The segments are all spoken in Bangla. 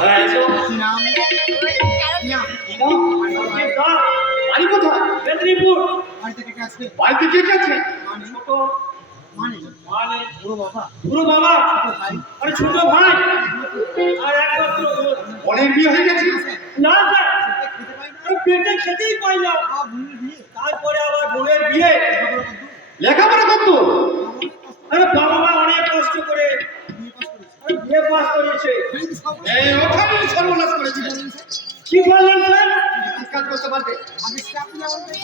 হ্যাঁ এসো। নাম বাড়ি কোথায়? মেদিনীপুর। বাড়িতে কে আছে? বাড়িতে কে আছে? ছোট মানে বুড়ো বাবা, বুড়ো বাবা ভাই, আর ছোট ভাই আর একমাত্র বোন। বোনের বিয়ে হয়ে গেছে? না স্যার, খেতে পাই না, আমি পেটে খেতেই পাই না। ভুলে দিয়ে তারপরে আবার বোনের বিয়ে। লেখাপড়া করতো? আরে বাবা মা অনেক কষ্ট করে বিয়ে পাস করিয়েছে। এই ওখানে সর্বনাশ করেছে। কি বললেন স্যার? কাজ করতে পারবে?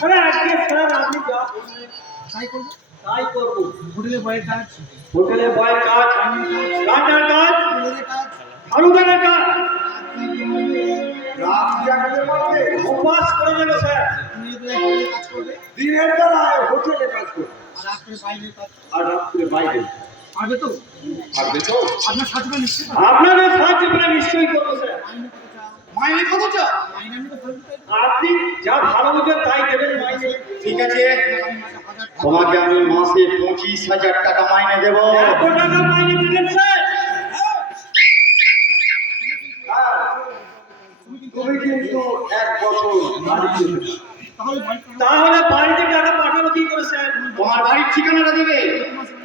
আরে আজকে স্যার আপনি যা বললেন তাই করবো। তাই করবো। হোটেলে বয়ের কাজ, হোটেলে বয়ের কাজ, রান্নার কাজ, ফুলের কাজ, হালুদানের কাজ, রাত জাগতে পারবে? অভ্যাস করে দেবে স্যার। মেয়েদের কাজ করবে, দিনের বেলায় হোটেলে কাজ করবে আর রাত্রে বাইরের কাজ আর রাত্রে বাইরে। পারবে তো? পারবে তো? আপনার সাথে নিশ্চয়ই আপনাদের সাহায্য করে নিশ্চয়ই করবো স্যার। মাইনে কত মাইনে চাও? কত চাও? মাইনে আমি তো বলতে চাই না। আপনি যা ভালো বুঝেন তাই দেবেন মাইনে। ঠিক আছে, আমি মাসে 1000 টাকা তোমাকে আমি মাসে 25,000 টাকা মাইনে দেবো। এত টাকা মাইনে দিলেন স্যার? তুমি কিন্তু 1 বছর বাড়ি যেতে না। তাহলে বাড়িতে তাহলে বাড়িতে টাকা পাঠাবো কি করে স্যার? তোমার বাড়ির ঠিকানাটা দেবে,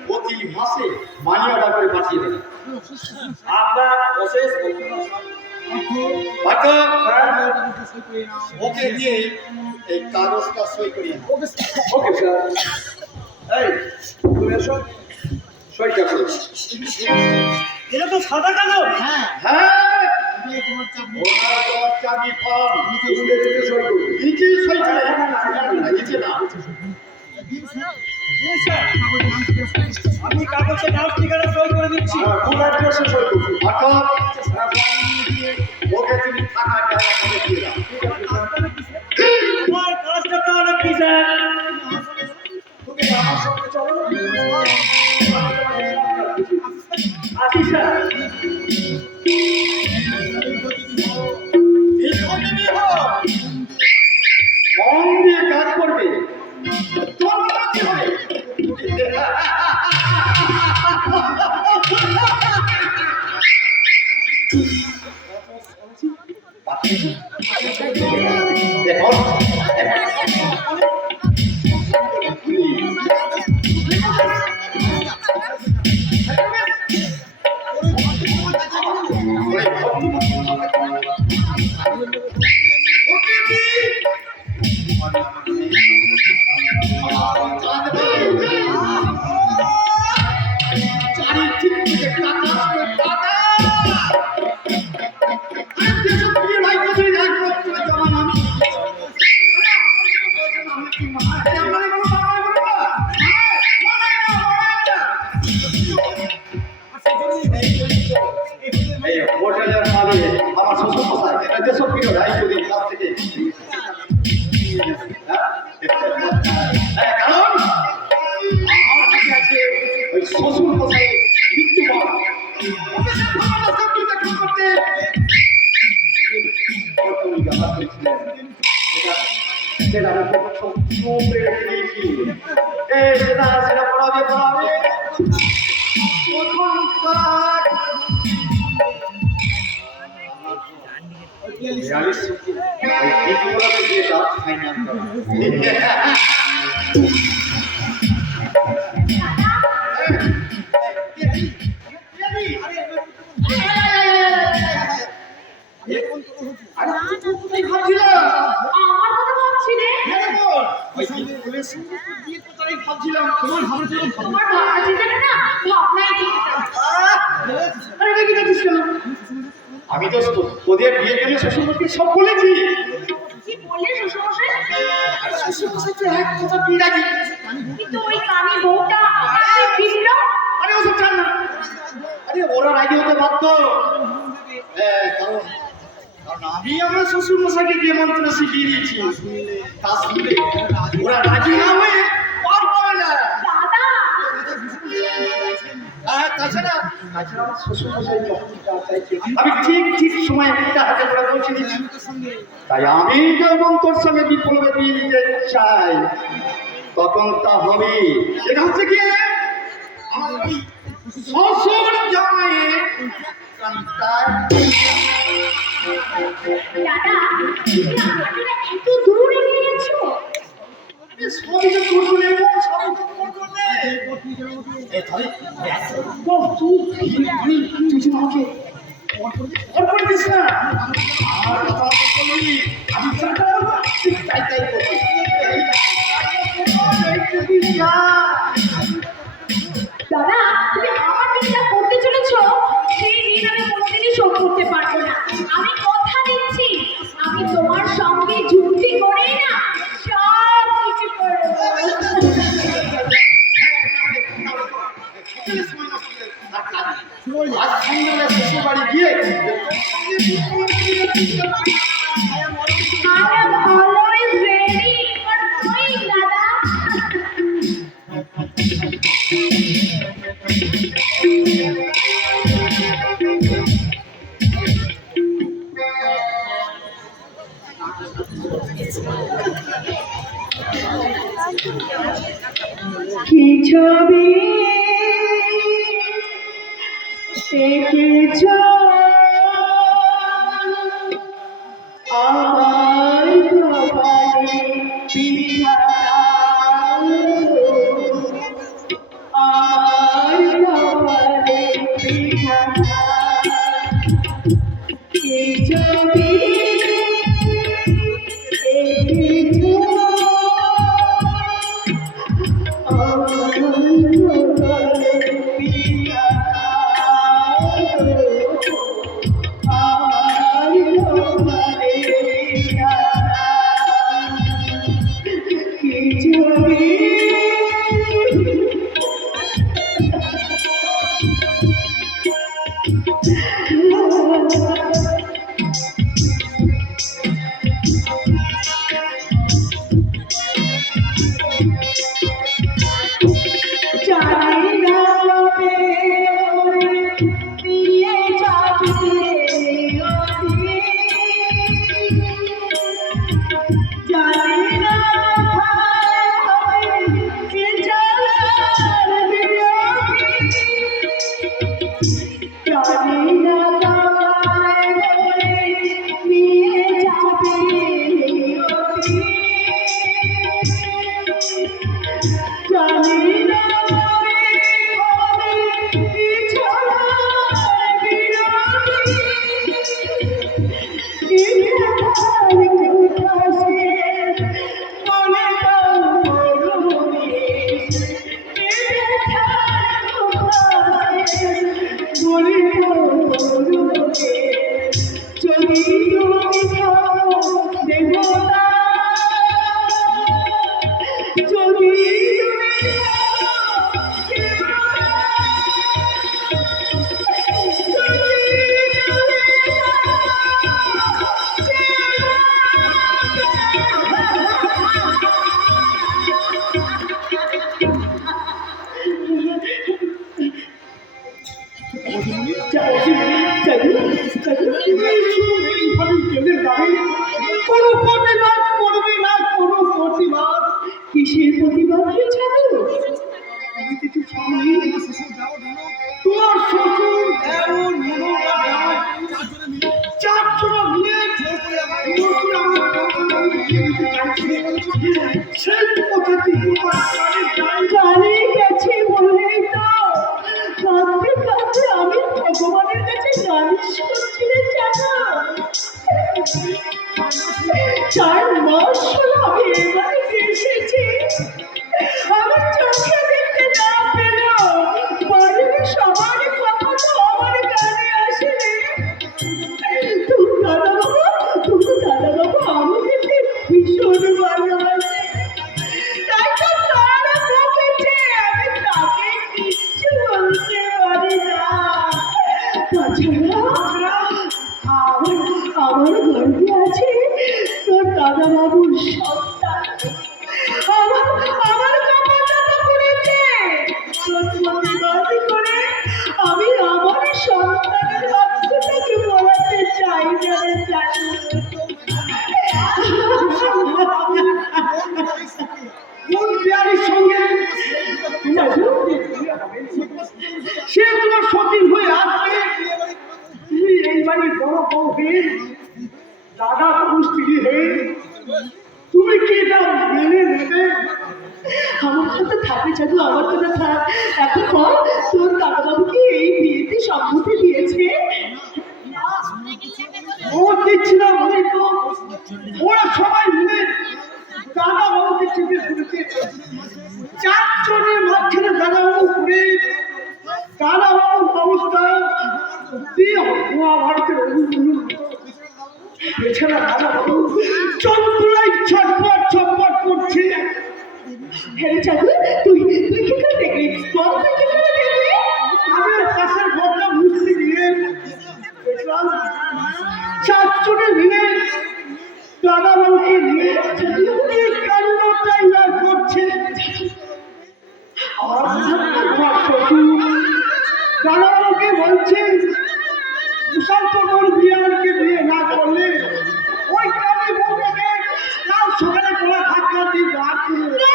প্রতি মাসে মানি অর্ডার করে পাঠিয়ে দেবে। আপনার প্রসেস বাটো ওকে দিয়ে এই কাগজটা সই করিয়ে নাও। Okay sir. এই তুমি এসো, সইটা করো। এটা তো সাদা কাগজ। হ্যাঁ, হ্যাঁ, এটাই তোমার চাকরি। ওটা তোমার চাবি ফর্ম। নিচে সই করো। নিচে সই করে নিচে না। আমি কাগজে নাম ঠিকানা সই করে দিচ্ছি। ফুল অ্যাড্রেসে সই করছি। অর্থাৎ ওকে তুমি থাকার জায়গা করে দিয়ে দাও। আমার কাজটা তাহলে কি স্যার? তুমি আমার সঙ্গে চলো। আসি স্যার। দীর্ঘজীবী হও। মন দিয়ে কাজ করবে। তোমার কি হবে? দেখো হোটেলের মালিক আমার শ্বশুর মশাই, এটা যেসব প্রিয় রাই যদি কাছ থেকে কারণ আমার কাছে আছে ওই শ্বশুর মশাই মৃত্যুবরণ করতে সেটা পড়াবে পড়াবে আমি তো ওদের বিয়ে গেলে শ্বশুরমশাইকে সব বলেছি। কি বললেন শ্বশুরমশাই? শ্বশুরমশাই তো এক কথা বিরাজি। কিন্তু ওই কামি বউটা আমাকে বিন্ন। আরে ওসব চান না। আরে ওরা রাজি হতে বাধ্য। কারণ আমি আমার শ্বশুরমশাইকে যে মন্ত্র শিখিয়ে দিয়েছি কাশ্মীরে ওরা রাজি না হয়ে পার পাবে না। দাদা তাছাড়া আমার শ্বশুরমশাই আমি ঠিক সময় একটা হাতে করে পৌঁছে দিচ্ছি। তাই আমি যখন তোর সঙ্গে বিপ্লবে দিয়ে দিতে চাই তখন তা হবে। এটা হচ্ছে কি আমার শ্বশুর জামাইয়ের দাদা তুমি আমাকে এত দূর এগিয়ে গেছো। সবই তো তোর জন্য এবং সবই তো তোর জন্য। এ ধরে তুই আমাকে অর্পণ দিস না। আর কথা বলবি আমি তাই তাই করবি। দাদা তুমি আমার যেটা করতে চলেছো সেই ঋণ আমি কোনোদিনই শোধ করতে পারবো না। আমি কথা দিচ্ছি আমি তোমার সঙ্গে যুক্তি করেই না সব কিছু করবো। আজ সন্ধ্যাবেলা শ্বশুর বাড়ি গিয়ে I am always ready for going, দাদা। কি ছবি দেখেছ আমার কপালে বিধাতা, আমার কপালে বিধাতা। কি ছবি দেখেছ আমার কপালে বিধাতা, আমার কপালে বিধাতা। কি ছবি জানি না কবে নিয়ে যাবে জানি না কোথায় হবে যাওয়ার বিরতি, জানি না কোথায় নিয়ে যাবে জানি না কবে হবে বিছানার বিরতি। কিসের প্রতিবাদ হয়েছে? আমি কিছু শুনি আমার শ্বশুর যাও জানো তোমার শ্বশুর এমন মনো আর জামাই চারজনে মিলে চারজন মিলে সেই কথাটি তোমার কানে যায়। জানি গেছে বলে তো কাঁদতে কাঁদতে আমি ভগবানের কাছে নালিশ করছি রে জানো। 4 মাস হলো আমি এ বাড়িতে এসেছি। আমি চোখে দেখতে না পেলেও বাড়ির সবার কথা তো আমার কানে আসে রে। তুমি দাদা বাবু আমি কিন্তু ভীষণ ভালোবাসি, তাই তো তারা বকেছে আমি তাকে কিচ্ছু বলতে পারি না। তাছাড়া আমার গর্বে আছে তোর দাদা বাবুর সন্তান। আমার কপালটা তো করেছে তোর প্রতিবাদ করে আমি আমার সন্তানের রক্তটাকে বলাতে চাই না রে জানি। কোন বিহারীর সঙ্গে সে তোমার সতীন হয়ে আসবে। তুমি এই বাড়ির বড় বউ হয়ে দাদা বাবু স্ত্রী হয়ে তুমি কি এটা মেনে নেবে? আমার কথা থাকে জাদু, আমার কথা থাক। এখন বল, তোর দাদাবাবুকে এই বিয়েতে সম্মতি দিয়েছে? ও দিচ্ছিলাম আমি তো, ওরা সবাই মিলে দাদা বাবুকে চেপে ধরেছে। 4 জনের মাঝখানে দাদা বাবু করে দাদা বাবুর অবস্থা দিয়ে মহাভারতের অনুকূল। এছাড়া দাদা বাবু চন্দ্রায় ছটফট ছটফট করছে। হ্যাঁ জাদু, তুই তুই কি করে দেখলি? বল, তুই কি করে দেখলি? আমি পাশের ঘরটা মুছতে গিয়ে দেখলাম 4 জনে মিলে দাদা বাবুকে নিয়ে এই কান্ডটাই আর করছে। আর শ্বশুর দাদা বাবুকে বলছে সুশান্ত বিয়ারকে বিয়ে না করলে ওই কাজে বউটাকে কাল সকালে গোলা ধাক্কা দিয়ে বার করে না,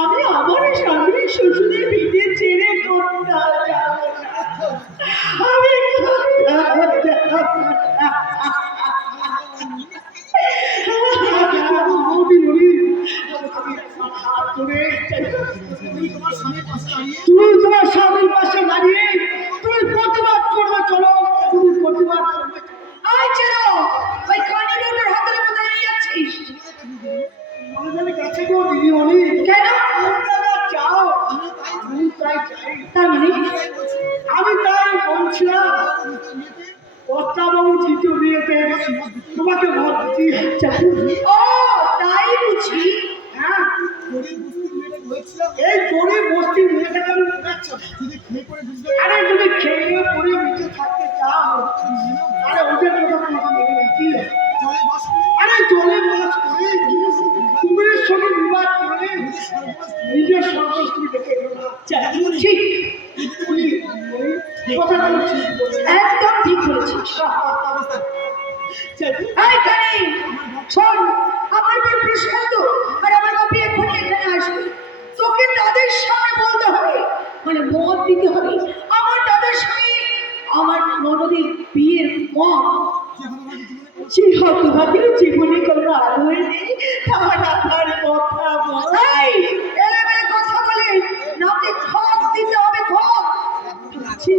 আমি আমার স্বামী শ্বশুরের পিঠে ছেড়ে কোথাও যাব না। আমি তুমি তোমার স্বামীর পাশে দাঁড়িয়ে তুমি প্রতিবাদ করবে। চলো, তুমি প্রতিবাদ করবে। আয় চলো, ওই কানি নোটের হাতের কোথায় নিয়ে যাচ্ছিস? আমাদের কাছে গো দিদিমণি, কেন? তোমরা চাও আমি তাই চাই। তার মানে আমি তাই বলছিলাম কর্তাবাবু তৃতীয় বিয়েতে তোমাকে মত দিচ্ছি। জাদু, ও তাই বুঝি। হ্যাঁ, এই গরিব বস্তির মেয়েটাকে আমি আরে যদি খেয়ে পরে বেঁচে থাকতে চাও, আরে ওদের কথা তোমাকে মেনে নিচ্ছি। আরে জলে বাস করে কুমিরের সঙ্গে বিবাদ করে নিজের সর্বস্ব দেখে এলো না। জাদু ঠিক, তুমি ওই কথাটা ঠিক বলেছো। একদম ঠিক বলেছিস। জাদু, এই কানি, শোন, আমার বেশ প্রশান্ত আর আমার বাপি এখনই এখানে আসবে। তোকে তাদের সামনে বলতে হবে, মানে মত দিতে হবে আমার দাদার সঙ্গে আমার ননদের বিয়ের মত। যে হতভাগের জীবনে কোনো আলোয় নেই, তার আপনার কথা বলাই এলেমেলে কথা বলে নাকে খত দিতে হবে, খত। থাকছি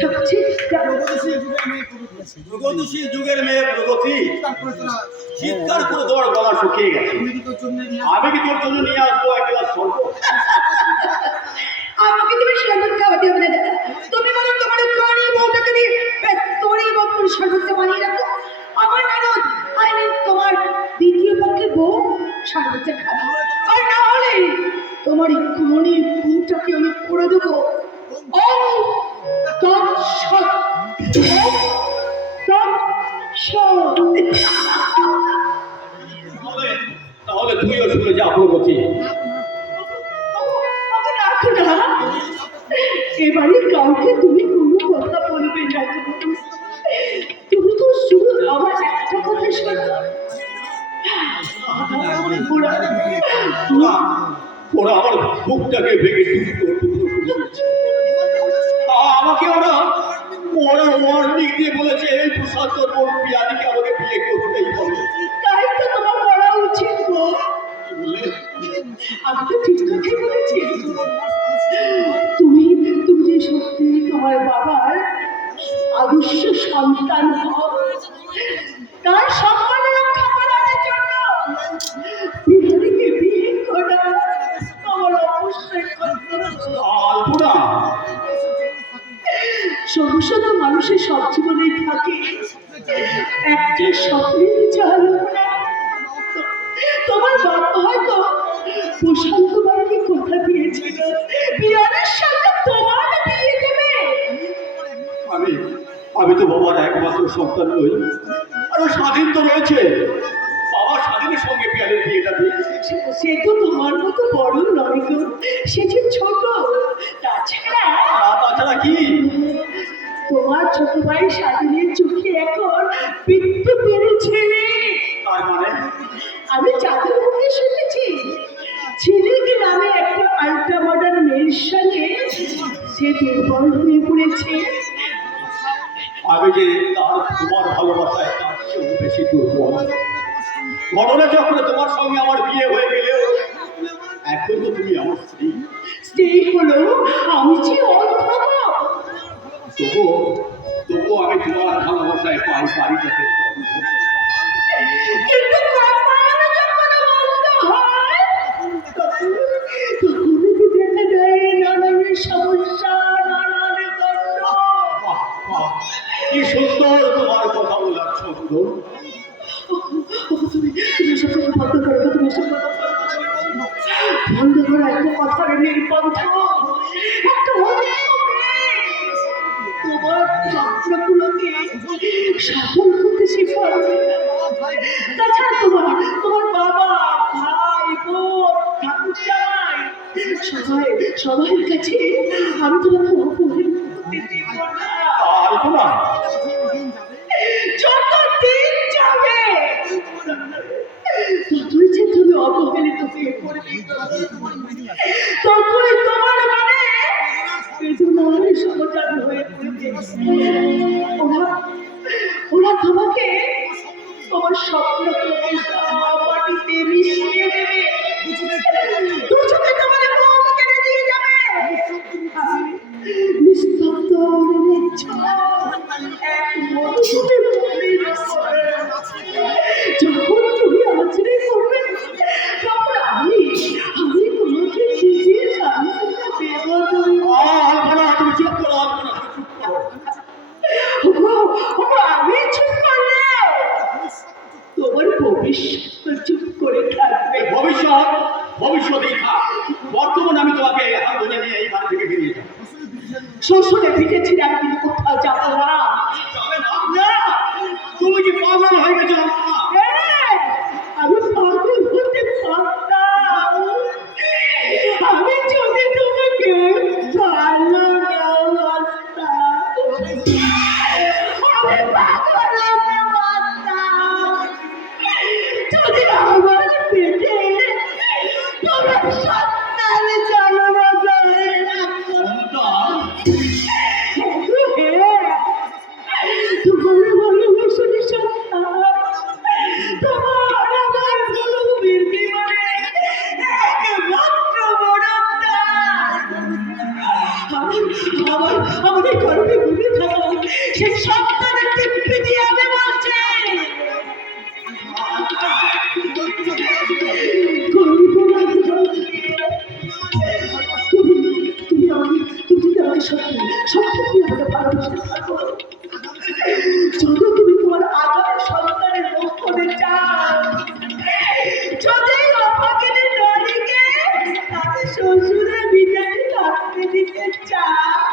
থাকছি প্রগতিশীল যুগের মেয়ে প্রগতি চিৎকার করে দৌড় গলা শুকিয়ে গেছে। আমি কি তোর জন্য নিয়ে আসবো একটা স্বল্প? আমাকে তুমি শরবত খাওয়াতে হবে না দাদা। তুমি বলো তোমার কানি বউটাকে দিয়ে তোরই বক্তব্য শরবতটা বানিয়ে রাখো। আমার ননদ আই মিন তোমার দ্বিতীয় পক্ষের বউ শরবতটা খাবে। আর না হলে তোমার এই কানি বউটাকে আমি করে দেবো। ও তৎসৎ, তৎসৎ। তাহলে তুইও শুনে যা প্রগতি। আমাকে রাখো না, এবারে কাউকে তুমি কোনো কথা বলবে না। তুমি তো শুধু আমার একটা কথা শোনো। ওরা আমার বুকটাকে ভেঙে টুকরো টুকরো করে দিয়েছে। আমাকে ওরা ওয়ার্নিং দিয়ে বলেছে এই প্রসাদ পিয়াদিকে আমাকে বিয়ে করতেই হবে। তাই তো তোমার বলা উচিত গো। কি বললে? আমি তো ঠিক কথাই বলেছি। তুমি তুমি যে সত্যি তোমার বাবার আদর্শ সন্তান হও, তার সম্মান রক্ষা করার জন্য বিহারীকে বিয়ে করা তোমার অবশ্যই কর্তব্য। আলপনা সমস্যা তো মানুষের সব জীবনেই থাকে, একটা স্বপ্নের চালনা। তোমার বাবা হয়তো প্রশান্ত বাড়িকে কথা দিয়েছিল বিয়ানের সঙ্গে তোমার বিয়ে দেবে। আমি আমি তো বাবার একমাত্র সন্তান নই, আরো স্বাধীন তো রয়েছে। বাবা স্বাধীনের সঙ্গে পিয়ারের বিয়েটা দিয়েছে। সে তো তোমার মতো বড় নয় গো, সে যে ছোট। তাছাড়া তাছাড়া কি? তোমার ছোট ভাই স্বাধীনের চোখে এখন বিদ্যুৎ পেরেছে। তার মানে আমি চাঁদের মুখে শুনেছি ছেলে গ্রামে একটা আল্ট্রা মডার্ন মেয়ের সঙ্গে যে দুর্বল হয়ে পড়েছে। আমি যে তার তোমার ভালোবাসায় তার চেয়েও বেশি দুর্বল। ঘটনা চক্রে তোমার সঙ্গে আমার বিয়ে হয়ে গেলেও এখন তো তুমি আমার স্ত্রী। স্ত্রী হলো আমি যে অন্ধ। তবুও তবুও আমি তোমার ভালোবাসায় পাই পারিটাকে। কিন্তু কপাল যখন বন্ধ হয় তখন দেখা যায় নানান সমস্যা, নানান দ্বন্দ্ব। বাহ, বাহ, কি সুন্দর তোমার কথা বলার ছন্দ। তুমি সব কথা বন্ধ করো, তুমি সব কথা বন্ধ করো। একটা কথার নির্বন্ধ, একটা হলে তোমার স্বপ্নগুলোকে সফল করতে শেখাবে। তাছাড়া তোমার বাবা, ভাই, বোন, ঠাকুর চাই সবার কাছে আমি তোমাকে অপহরণ করতে দেব না। আর না যত দিন যাবে ততই যে তুমি অবহেলিত হয়ে পড়বে, ততই তোমার মানে বেদনার সমাধান হয়ে পড়বে। ওরা তোমাকে তোমার স্বপ্নগুলোকে সব মাটিতে মিশিয়ে দেবে, দুজনে তোমার মুখ কেড়ে দিয়ে যাবে। নিস্তব্ধ এক মধুরে মনের উপরে যখন তুমি আছড়ে পড়বে তখন আমি তোমাকে শিখিয়ে শান্তিটা দেব। তুমি চুপ করো, আমি চুপ করলে তোমার ভবিষ্যৎ চুপ করে থাকবে। ভবিষ্যতেই থাক, বর্তমানে আমি তোমাকে হাত ধরে নিয়ে এই বাড়ি থেকে বেরিয়ে যাবো। শ্বশুরে ফিরেছি না, কিন্তু কোথাও যাবো না। যাবে না? না, তুমি কি পাগল হয়ে গেছো? হ্যাঁ, আমি পাগল হতে পারতাম আমি যদি তোমাকে ভালো না বাসতাম। আমি পাগল হতে পারতাম যদি আমার পেটে তোমার সন্তান জন্ম করে রাখতাম। তোমার ভালোবাসার সন্তান, তোমার আমার ভালোবাসার জীবনে একমাত্র আমাদের গর্বে ঘুরে থাকা সেই সন্তানের তৃপ্তি দিয়ে আমি বলছি তুমি আমাকে সত্যি আমাকে ভালোবাসতে থাকো। যদি তুমি তোমার আগামী সন্তানের লক্ষ্যে চাও, যদি অপাকিনী নদীকে তাদের শ্বশুরের বিদায় থাকতে দিতে চাও,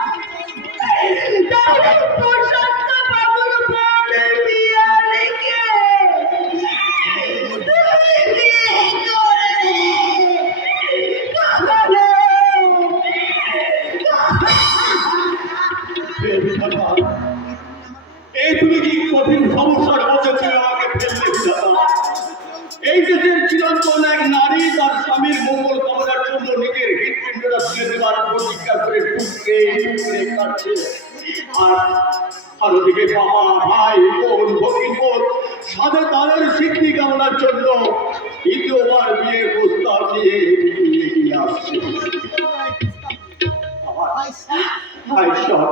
তাহলে প্রশান্ত বাবুর বলে বিয়া রেখে এই তুমি কি কঠিন সমস্যার মধ্যে তুমি আমাকে ফেললে বিধাতা? এই দেশের চিরন্তন এক নারী তার স্বামীর মঙ্গল কামনার জন্য নিজের হৃৎপিণ্ডটা তুলে দেওয়ার প্রতিজ্ঞা করে টুকরে টুকরে কাটছে, আর ওদিকে বাবা, ভাই, বোন, ভগিন বোন সাথে তাদের সিদ্ধি কামনার জন্য দ্বিতীয়বার বিয়ের প্রস্তাব নিয়ে এগিয়ে আসছে। ঈশ্বর,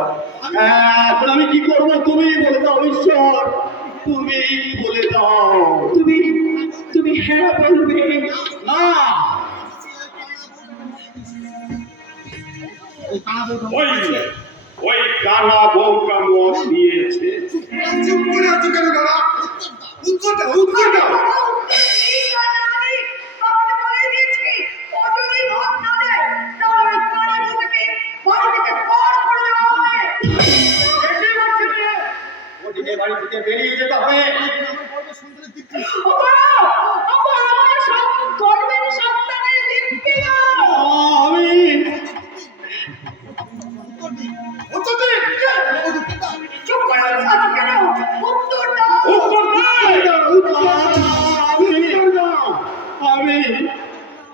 এখন আমি কি করবো? তুমি বলে দাও ঈশ্বর, তুমি বলে দাও। তুমি হ্যাঁ বলবে না, ওই কানা বউটা মত দিয়েছে। ওদিকে বাড়ি থেকে বেরিয়ে যেতে হবে।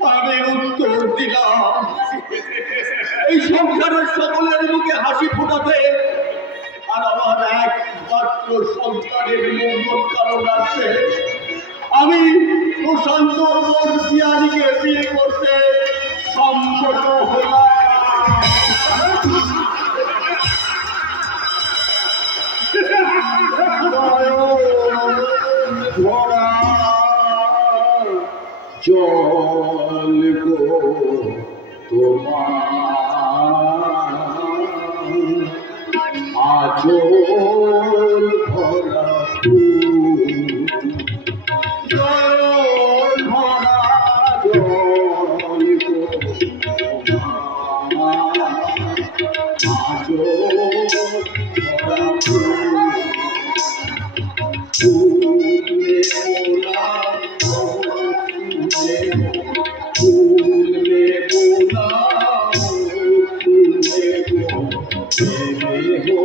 আমি উত্তর দিলাম, এই সংসারের সকলের মুখে হাসি ফোটাতে আর আমার একমাত্র সন্তানের মঙ্গল কামনার্থে আমি প্রশান্ত পিয়ারিকে বিয়ে করতে সম্মত হলাম। ভরা জল গো তোমার আচল ভরা ফুল, জল ভরা জল গো তোমার আচল ভরা ফুল, ফুলে মোলা ফুলে ফুলে মোলা ফুলে গো